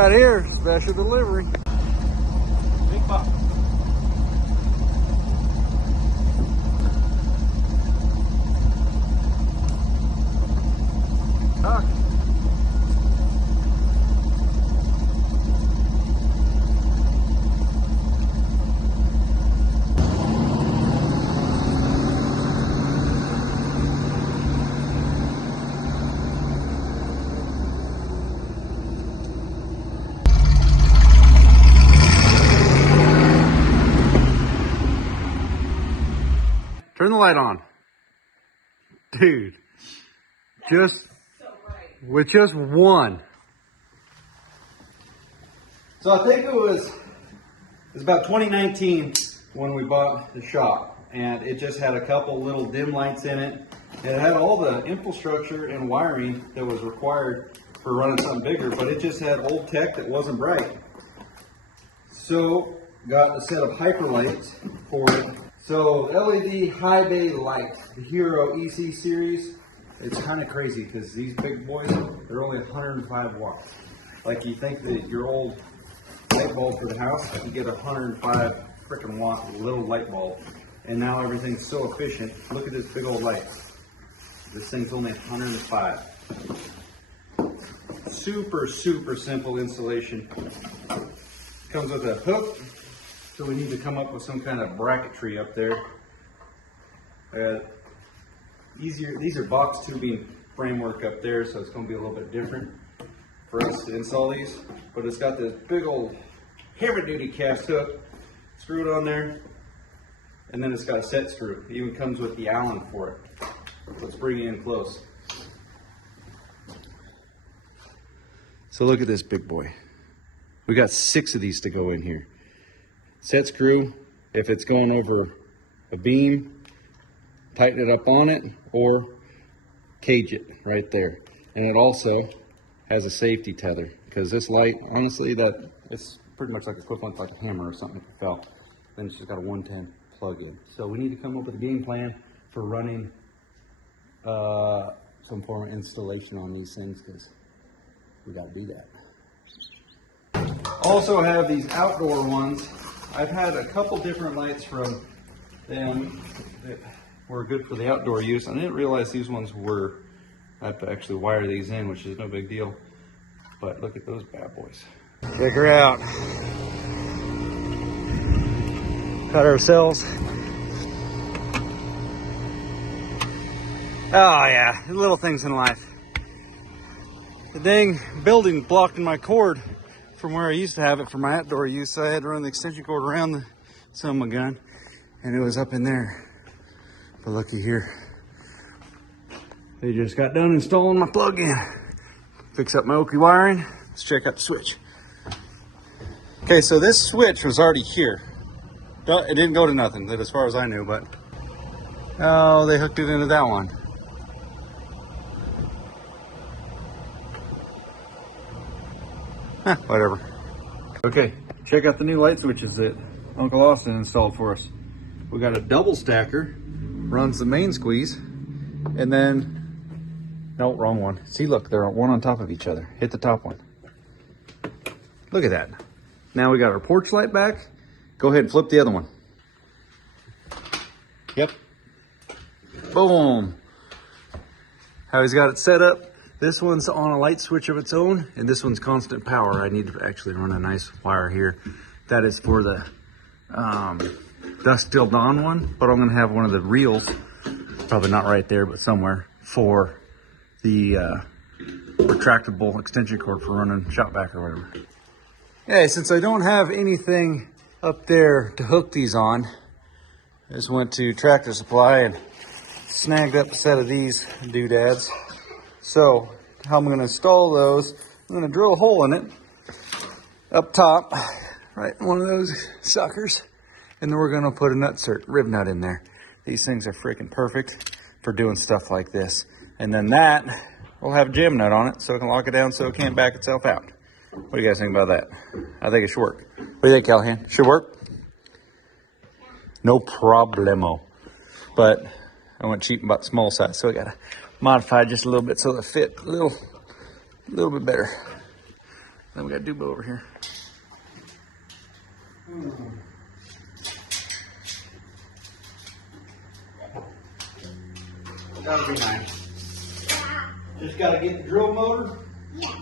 got here, special delivery. Big box. Talk. Turn the light on. Dude, with just one. So I think it was about 2019 when we bought the shop, and it just had a couple little dim lights in it. It had all the infrastructure and wiring that was required for running something bigger, but it just had old tech that wasn't bright. So got a set of Hyperlights for it. So LED high bay light, the Hero EC series. It's kind of crazy because these big boys, they're only 105 watts. Like you think that your old light bulb for the house, you get a 105 freaking watt little light bulb. And now everything's so efficient. Look at this big old light. This thing's only 105. Super, super simple installation. Comes with a hook. So we need to come up with some kind of bracketry up there. These are box tubing framework up there, so it's going to be a little bit different for us to install these. But it's got this big old heavy-duty cast hook screwed on there, and then it's got a set screw. It even comes with the Allen for it. Let's bring it in close. So look at this big boy. We got 6 of these to go in here. Set screw, if it's going over a beam, tighten it up on it, or cage it right there. And it also has a safety tether, because this light, honestly, it's pretty much like equivalent to like a hammer or something if it fell. Then it's just got a 110 plug in. So we need to come up with a game plan for running some form of installation on these things, because we got to do that. Also have these outdoor ones. I've had a couple different lights from them that were good for the outdoor use. I didn't realize these ones were, I have to actually wire these in, which is no big deal. But look at those bad boys. Check her out. Got ourselves. Oh yeah, little things in life. The dang building blocking my cord from where I used to have it for my outdoor use. So I had to run the extension cord around the son of my gun, and it was up in there. But looky here, they just got done installing my plug-in. Fix up my Oakley wiring. Let's check out the switch. Okay, so this switch was already here. It didn't go to nothing, as far as I knew, but oh, they hooked it into that one. Whatever. Okay, check out the new light switches that Uncle Austin installed for us. We got a double stacker, runs the main squeeze, and then, no, wrong one. See, look, they're one on top of each other. Hit the top one. Look at that. Now we got our porch light back. Go ahead and flip the other one. Yep. Boom. How he's got it set up. This one's on a light switch of its own, and this one's constant power. I need to actually run a nice wire here. That is for the Dusk Till Dawn one, but I'm gonna have one of the reels, probably not right there, but somewhere, for the retractable extension cord for running shop back or whatever. Okay, since I don't have anything up there to hook these on, I just went to Tractor Supply and snagged up a set of these doodads. So how I'm going to install those, I'm going to drill a hole in it up top, right in one of those suckers, and then we're going to put a rib nut in there. These things are freaking perfect for doing stuff like this. And then that will have a jam nut on it so it can lock it down so it can't back itself out. What do you guys think about that? I think it should work. What do you think, Callahan? Should work? No problemo. But I went cheap and bought small size, so I got to modify just a little bit so it fit a little bit better. Then we got Dubo over here. That'll be nice. Yeah. Just gotta get the drill motor. Yeah.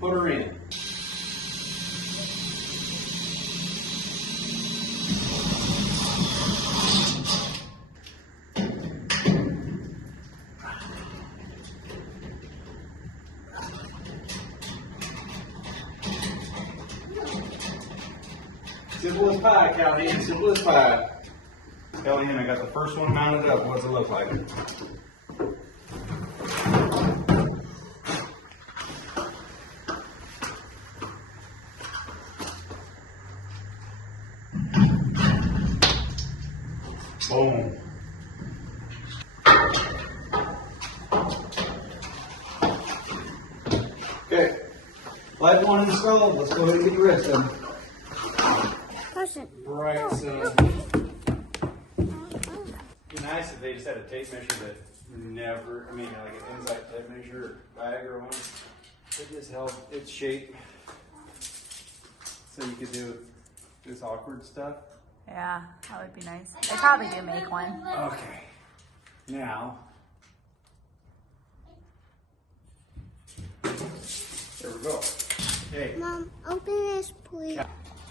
Put her in. Simple as pie, Callahan. Simple as pie. Callahan, I got the first one mounted up. What's it look like? Boom. Okay. Light one installed. Let's go ahead and get the rest of them. Right, so it'd be nice if they just had a tape measure that never, I mean, like an inside tape measure, bag or one. It just held its shape. So you could do this awkward stuff. Yeah, that would be nice. They probably do make one. Okay. Now, there we go. Okay. Mom, open this, please.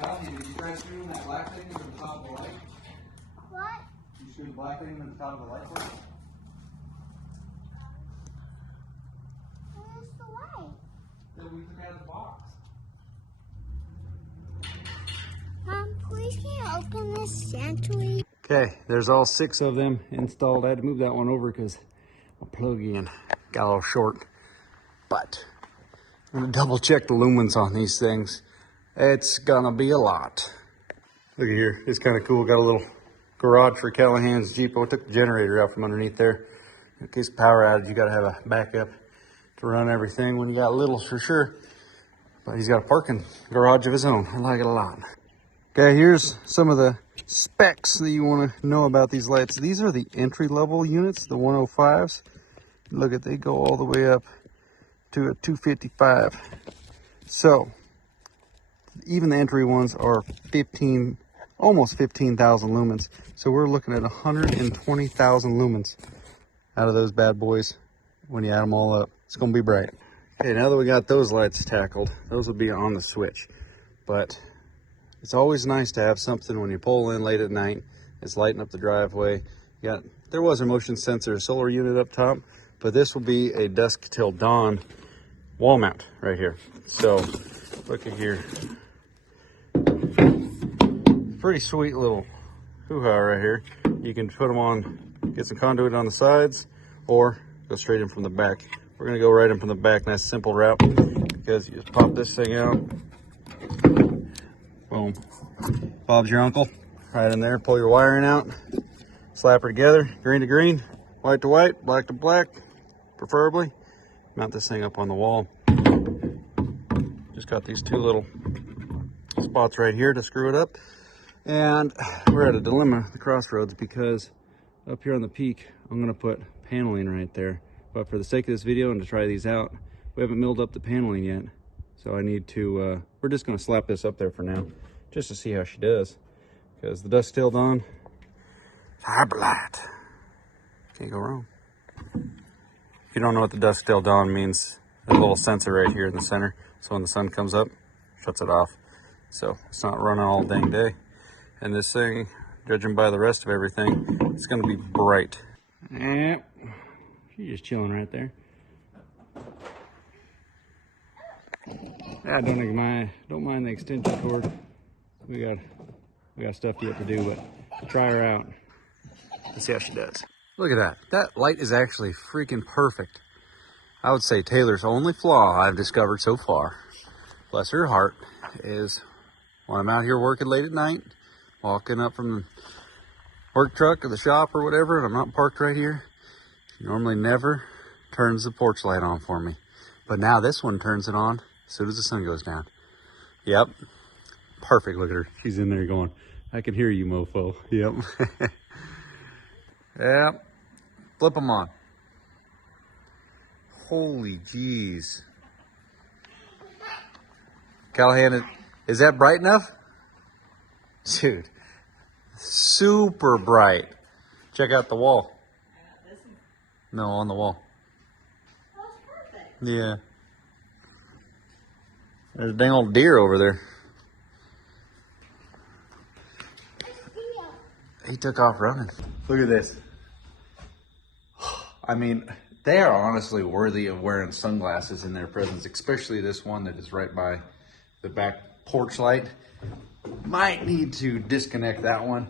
Callahan, did you try screwing that black thing into the top of the light? What? You screw the black thing into the top of the light bulb? Where's the light? That we took out of the box. Mom, please can you open this gently? Okay, there's all 6 of them installed. I had to move that one over because my plug-in got a little short. But I'm gonna double check the lumens on these things. It's gonna be a lot. Look at here, it's kind of cool. Got a little garage for Callahan's Jeep. I took the generator out from underneath there. In case of power outage, you gotta have a backup to run everything when you got littles for sure. But he's got a parking garage of his own. I like it a lot. Okay, here's some of the specs that you want to know about these lights. These are the entry-level units, the 105s. Look at, they go all the way up to a 255. So, even the entry ones are 15, almost 15,000 lumens. So we're looking at 120,000 lumens out of those bad boys when you add them all up. It's going to be bright. Okay, now that we got those lights tackled, those will be on the switch. But it's always nice to have something when you pull in late at night. It's lighting up the driveway. There was a motion sensor solar unit up top, but this will be a dusk till dawn wall mount right here. So look at here. Pretty sweet little hoo-ha right here. You can put them on, get some conduit on the sides, or go straight in from the back. We're gonna go right in from the back. Nice simple route because you just pop this thing out. Boom. Bob's your uncle. Right in there. Pull your wiring out. Slap her together. Green to green, white to white, black to black, preferably. Mount this thing up on the wall. Just got these 2 little spots right here to screw it up. And we're at a dilemma, the crossroads, because up here on the peak, I'm going to put paneling right there. But for the sake of this video and to try these out, we haven't milled up the paneling yet. So I need to, we're just going to slap this up there for now, just to see how she does. Because the dusk till dawn, Hyperlite. Can't go wrong. If you don't know what the dusk till dawn means, there's a little sensor right here in the center. So when the sun comes up, shuts it off. So it's not running all dang day. And this thing, judging by the rest of everything, it's going to be bright. Yep. She's just chilling right there. I don't mind the extension cord. We got stuff yet to do, but try her out. Let's see how she does. Look at that. That light is actually freaking perfect. I would say Taylor's only flaw I've discovered so far, bless her heart, is when I'm out here working late at night, walking up from the work truck to the shop or whatever, and I'm not parked right here, she normally never turns the porch light on for me. But now this one turns it on as soon as the sun goes down. Yep. Perfect. Look at her. She's in there going, I can hear you, mofo. Yep. Yep. Flip them on. Holy jeez. Callahan, is that bright enough? Dude, super bright. Check out the wall. No, on the wall. Yeah. There's a dang old deer over there. He took off running. Look at this. I mean, they are honestly worthy of wearing sunglasses in their presence, especially this one that is right by the back porch light. Might need to disconnect that one,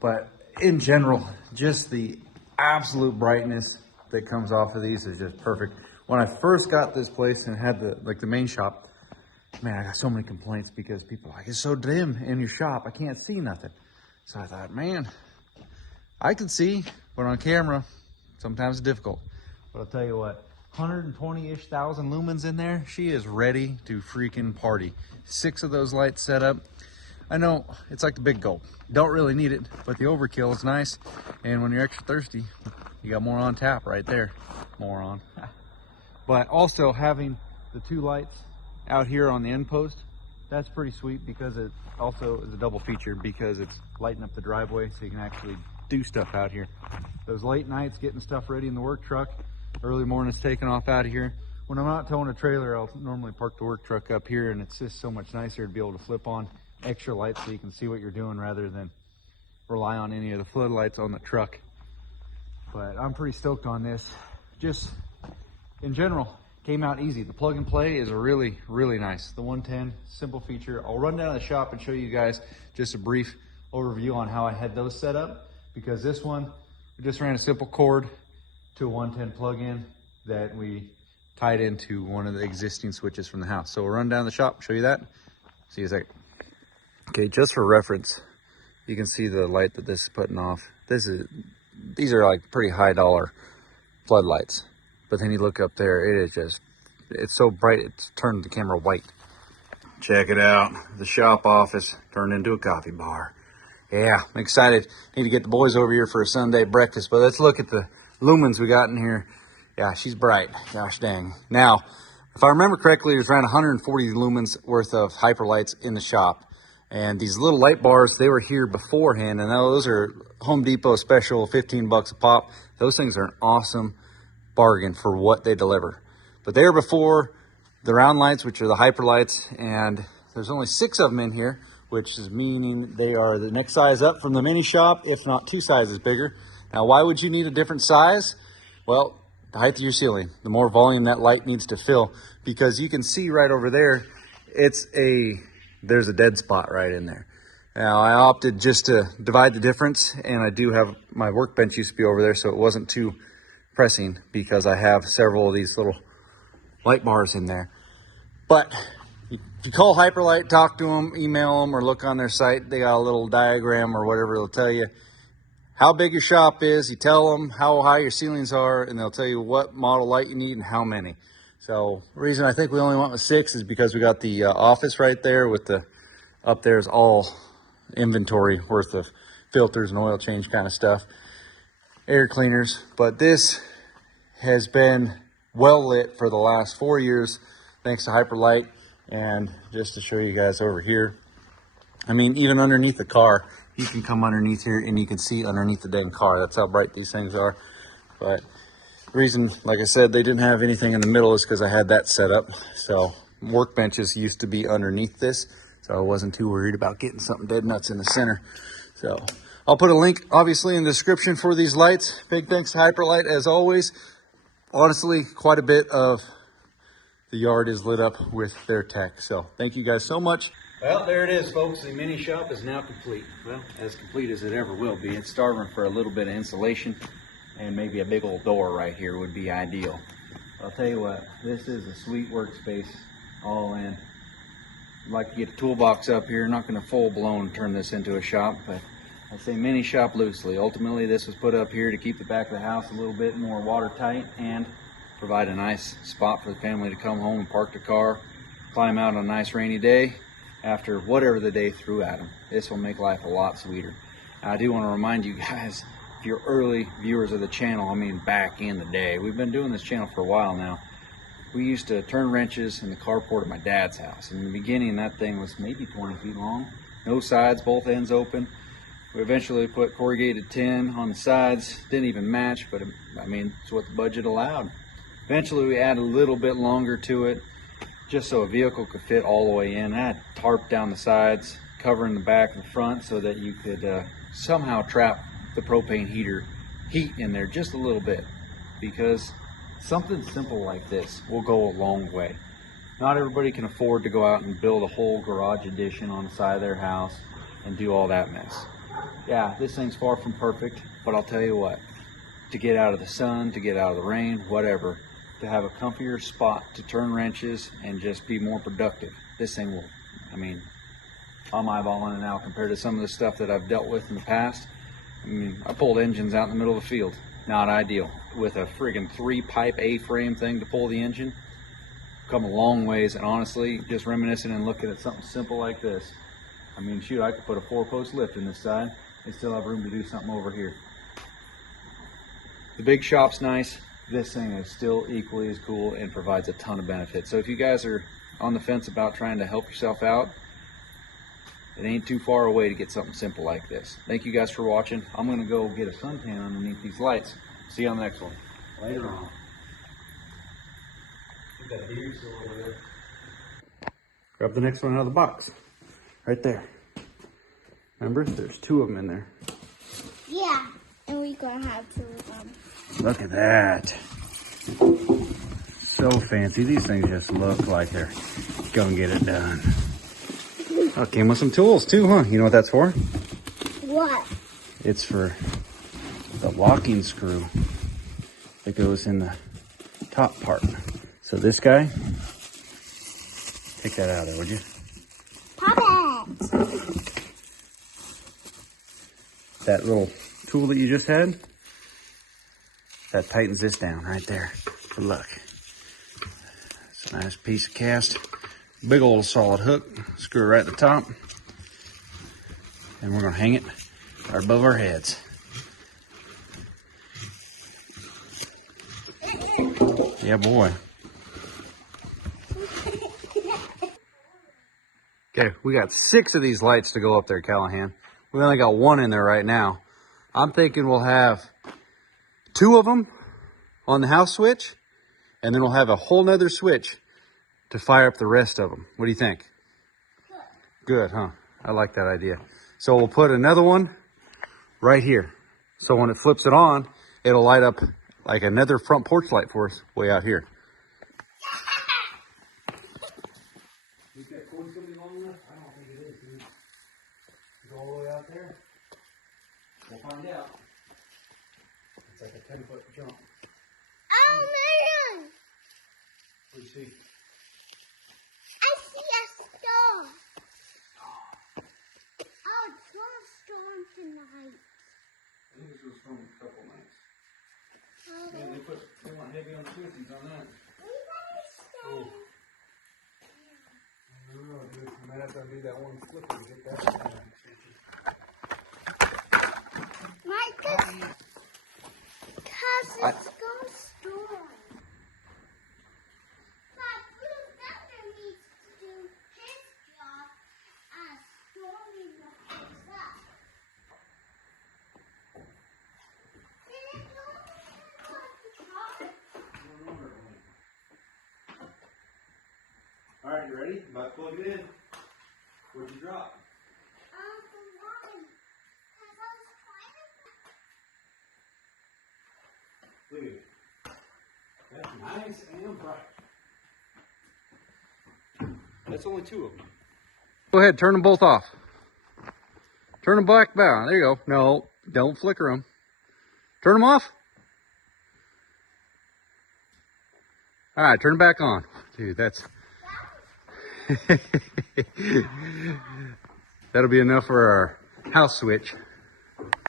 but in general, just the absolute brightness that comes off of these is just perfect. When I first got this place and had the main shop, man, I got so many complaints because people are like, it's so dim in your shop, I can't see nothing. So I thought, man, I can see, but on camera, sometimes it's difficult. But I'll tell you what, 120-ish thousand lumens in there, she is ready to freaking party. 6 of those lights set up. I know it's like the big gulp. Don't really need it, but the overkill is nice. And when you're extra thirsty, you got more on tap right there. More on. But also having the 2 lights out here on the end post, that's pretty sweet because it also is a double feature because it's lighting up the driveway so you can actually do stuff out here. Those late nights getting stuff ready in the work truck, early mornings taking off out of here. When I'm not towing a trailer, I'll normally park the work truck up here, and it's just so much nicer to be able to flip on extra lights so you can see what you're doing rather than rely on any of the floodlights on the truck. But I'm pretty stoked on this. Just in general, came out easy. The plug and play is really, really nice. The 110, simple feature. I'll run down to the shop and show you guys just a brief overview on how I had those set up, because this one, we just ran a simple cord to a 110 plug-in that we tied into one of the existing switches from the house. So we'll run down to the shop, show you that. See you in a second. Okay, just for reference, you can see the light that this is putting off. These are like pretty high dollar floodlights. But then you look up there, it is just, it's so bright, it's turned the camera white. Check it out. The shop office turned into a coffee bar. Yeah, I'm excited. Need to get the boys over here for a Sunday breakfast, but let's look at the lumens we got in here. Yeah, she's bright. Gosh dang. Now, if I remember correctly, there's around 140 lumens worth of Hyperlights in the shop. And these little light bars, they were here beforehand, and those are Home Depot special, 15 bucks a pop. Those things are an awesome bargain for what they deliver. But they were before the round lights, which are the Hyperlights, and there's only 6 of them in here, which is meaning they are the next size up from the mini shop, if not 2 sizes bigger. Now, why would you need a different size? Well, the height of your ceiling, the more volume that light needs to fill, because you can see right over there, there's a dead spot right in there. Now, I opted just to divide the difference, and I do have, my workbench used to be over there, so it wasn't too pressing because I have several of these little light bars in there. But if you call Hyperlite, talk to them, email them, or look on their site, they got a little diagram or whatever. They'll tell you how big your shop is. You tell them how high your ceilings are, and they'll tell you what model light you need and how many. So the reason I think we only went with 6 is because we got the office right there with the, up there is all inventory worth of filters and oil change kind of stuff, air cleaners. But this has been well lit for the last 4 years thanks to Hyperlite. And just to show you guys over here, I mean, even underneath the car, you can come underneath here and you can see underneath the dang car. That's how bright these things are. But the reason, like I said, they didn't have anything in the middle is because I had that set up. So workbenches used to be underneath this, so I wasn't too worried about getting something dead nuts in the center. So I'll put a link, obviously, in the description for these lights. Big thanks to Hyperlite, as always. Honestly, quite a bit of the yard is lit up with their tech. So thank you guys so much. Well, there it is, folks. The mini shop is now complete. Well, as complete as it ever will be. It's starving for a little bit of insulation, and maybe a big old door right here would be ideal. I'll tell you what, this is a sweet workspace all in. I'd like to get a toolbox up here. Not going to full-blown turn this into a shop, but I say mini shop loosely. Ultimately, this was put up here to keep the back of the house a little bit more watertight and provide a nice spot for the family to come home and park the car, climb out on a nice rainy day after whatever the day threw at them. This will make life a lot sweeter. I do want to remind you guys, if you're early viewers of the channel, I mean back in the day, we've been doing this channel for a while now. we used to turn wrenches in the carport at my dad's house. In the beginning, that thing was maybe 20 feet long. No sides, both ends open. We eventually put corrugated tin on the sides. Didn't even match, but I mean, it's what the budget allowed. Eventually, we added a little bit longer to it, just so a vehicle could fit all the way in. I had tarp down the sides, covering the back and the front so that you could somehow trap the propane heat in there just a little bit, because something simple like this will go a long way. Not everybody can afford to go out and build a whole garage addition on the side of their house and do all that mess. Yeah, this thing's far from perfect, but I'll tell you what, to get out of the sun, to get out of the rain, whatever, to have a comfier spot to turn wrenches and just be more productive, this thing will, I mean, I'm eyeballing it now compared to some of the stuff that I've dealt with in the past. I mean, I pulled engines out in the middle of the field. Not ideal. With a friggin' 3-pipe A-frame thing to pull the engine, come a long ways, and honestly, just reminiscing and looking at something simple like this, I mean, shoot, I could put a 4-post lift in this side and still have room to do something over here. The big shop's nice. This thing is still equally as cool and provides a ton of benefits. So if you guys are on the fence about trying to help yourself out, it ain't too far away to get something simple like this. Thank you guys for watching. I'm gonna go get a suntan underneath these lights. See you on the next one. Later on. Get that beard still over there. Grab the next one out of the box. Right there. Remember, there's 2 of them in there. Yeah, and we're gonna have 2 of them. Look at that. So fancy. These things just look like they're gonna get it done. Oh, it came with some tools too, huh? You know what that's for? What? It's for the locking screw that goes in the top part. So this guy, take that out of there, would you? Pop it! That little tool that you just had, that tightens this down right there. Good luck. It's a nice piece of cast. Big old solid hook, screw it right at the top, and we're gonna hang it right above our heads. Yeah, boy. Okay, we got 6 of these lights to go up there, Callahan. We only got 1 in there right now. I'm thinking we'll have 2 of them on the house switch, and then we'll have a whole nother switch to fire up the rest of them. What do you think? Good, huh? I like that idea. So we'll put another one right here. So when it flips it on, it'll light up like another front porch light for us way out here. Is that cord still be long enough? I don't think it is, dude. Go all the way out there. We'll find out. It's like a 10-foot jump. Oh, man! What do you see? I see a star. Oh, it's going to storm tonight. I think this was from a couple nights. Oh, Yeah, they went heavy on the twisties on that. we better stay. I don't know, dude. I might have to do that one flipper to get that. Because it's going to storm. But Blue Thunder needs to do his job as storming the place up. Did it go at the top? All right, you ready? About to plug it in. Where'd you drop? The line. Because I was trying to... Look at it. That's nice and bright. That's only 2 of them. Go ahead, turn them both off. Turn them back down. There you go. No, don't flicker them. Turn them off. All right, turn them back on. Dude, that's... That'll be enough for our house switch.